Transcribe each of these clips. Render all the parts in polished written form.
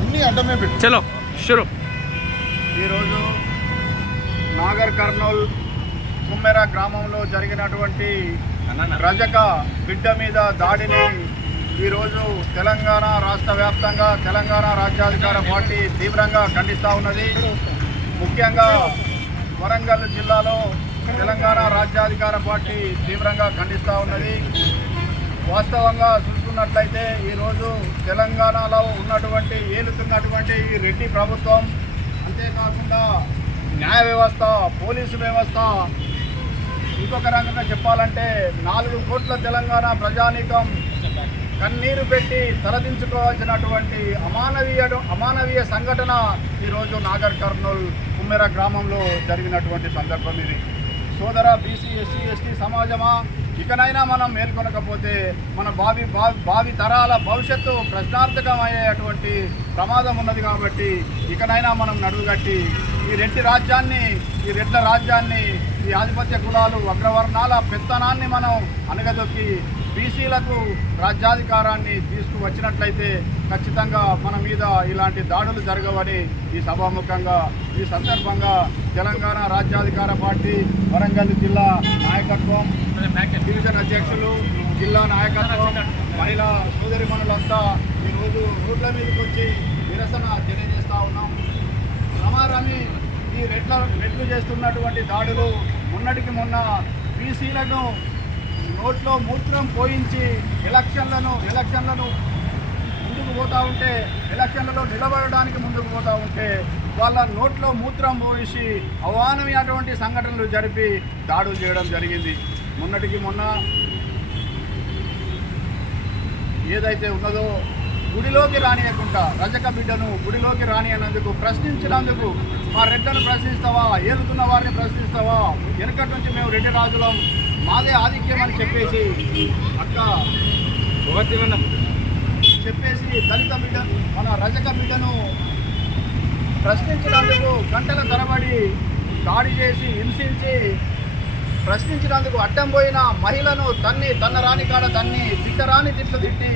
అన్ని అడ్డమే పెట్టి చలో షురు. ఈరోజు నాగర్ కర్నూల్ కుమ్మెర గ్రామంలో జరిగినటువంటి రజక బిడ్డ మీద దాడిని ఈరోజు తెలంగాణ రాష్ట్ర వ్యాప్తంగా తెలంగాణ రాజ్యాధికార పార్టీ తీవ్రంగా ఖండిస్తూ ఉన్నది. ముఖ్యంగా వరంగల్ జిల్లాలో తెలంగాణ రాజ్యాధికార పార్టీ తీవ్రంగా ఖండిస్తూ ఉన్నది. వాస్తవంగా చూసుకున్నట్లయితే ఈరోజు తెలంగాణలో ఉన్నటువంటి ఏలుతున్నటువంటి ఈ రెడ్డి ప్రభుత్వం, అంతేకాకుండా న్యాయ వ్యవస్థ, పోలీసు వ్యవస్థ, ఇంకొక రకంగా చెప్పాలంటే 4 కోట్ల తెలంగాణ ప్రజానీకం కన్నీరు పెట్టి తలదించుకోవాల్సినటువంటి అమానవీయ సంఘటన ఈరోజు నాగర్ కర్నూల్ కుమ్మెర గ్రామంలో జరిగినటువంటి సందర్భం ఇది. సోదర బీసీ, ఎస్సీ, ఎస్టీ సమాజమా, ఇకనైనా మనం మేల్కొనకపోతే మన భావి తరాల భవిష్యత్తు ప్రశ్నార్థకమయ్యేటువంటి ప్రమాదం ఉన్నది. కాబట్టి ఇకనైనా మనం నడువుగట్టి ఈ రెడ్ల రాజ్యాన్ని, ఈ ఆధిపత్య కులాలు, అగ్రవర్ణాల పెత్తనాన్ని మనం అనగదొక్కి బీసీలకు రాజ్యాధికారాన్ని తీసుకువచ్చినట్లయితే ఖచ్చితంగా మన మీద ఇలాంటి దాడులు జరగవని ఈ సభాముఖంగా ఈ సందర్భంగా తెలంగాణ రాజ్యాధికార పార్టీ వరంగల్ జిల్లా నాయకత్వం, డివిజన్ అధ్యక్షులు, జిల్లా నాయకత్వం, మహిళా సోదరిమణులంతా ఈరోజు రోడ్ల మీదకి వచ్చి నిరసన తెలియజేస్తూ ఉన్నాం. రమారమి ఈ రెడ్లు చేస్తున్నటువంటి దాడులు మొన్నటికి మొన్న బీసీలను నోట్లో మూత్రం పోయించి ఎలక్షన్లను ముందుకు పోతూ ఉంటే, ఎలక్షన్లలో నిలబడడానికి ముందుకు పోతూ ఉంటే వాళ్ళ నోట్లో మూత్రం పోసి అవానమైనటువంటి సంఘటనలు జరిపి దాడులు చేయడం జరిగింది. మొన్నటికి మొన్న ఏదైతే ఉన్నదో గుడిలోకి రానియకుండా రజక బిడ్డను గుడిలోకి రానియనందుకు, ప్రశ్నించినందుకు, మా రెడ్లను ప్రశ్నిస్తావా, ఏలుతున్న వారిని ప్రశ్నిస్తావా, వెనకటి నుంచి మేము రెడ్డి రాజులం, మాదే ఆధిక్యం అని చెప్పేసి దళిత బిడ్డ, మన రజక బిడ్డను ప్రశ్నించినందుకు గంటల తరబడి దాడి చేసి హింసించి ప్రశ్నించినందుకు అడ్డం పోయిన మహిళను తన్నరాని కాడ తన్ని, తిట్టరాని తిట్లు తిట్టి,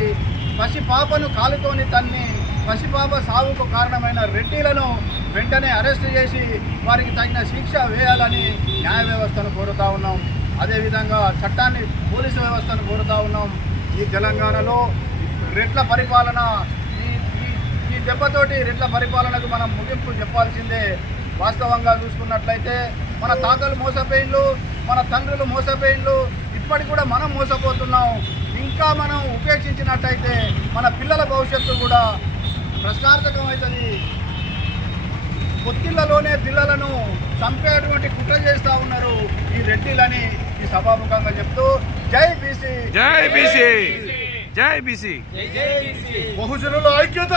పసిపాపను కాలుతోని తన్ని, పసిపాప సాగుకు కారణమైన రెడ్డిలను వెంటనే అరెస్టు చేసి వారికి తగిన శిక్ష వేయాలని న్యాయ వ్యవస్థను కోరుతూ ఉన్నాం. అదేవిధంగా చట్టాన్ని, పోలీసు వ్యవస్థను కోరుతూ ఉన్నాం. ఈ తెలంగాణలో రెడ్ల పరిపాలన, ఈ దెబ్బతోటి రెడ్ల పరిపాలనకు మనం ముగింపు చెప్పాల్సిందే. వాస్తవంగా చూసుకున్నట్లయితే మన తాతలు మోసపోయిండ్లు, మన తండ్రులు మోసపోయిండ్లు, ఇప్పటికి కూడా మనం మోసపోతున్నాం. ఇంకా మనం ఉపేక్షించినట్టయితే మన పిల్లల భవిష్యత్తు కూడా ప్రశ్నార్థకం అవుతుంది. పొత్తిళ్లలోనే పిల్లలను చంపేటువంటి కుట్ర చేస్తూ ఉన్నారు ఈ రెడ్డిలని ఈ సభాముఖంగా చెప్తూ జై బీసీ, జై బీసీ, జై బీసీ, బహుజనుల ఐక్యత.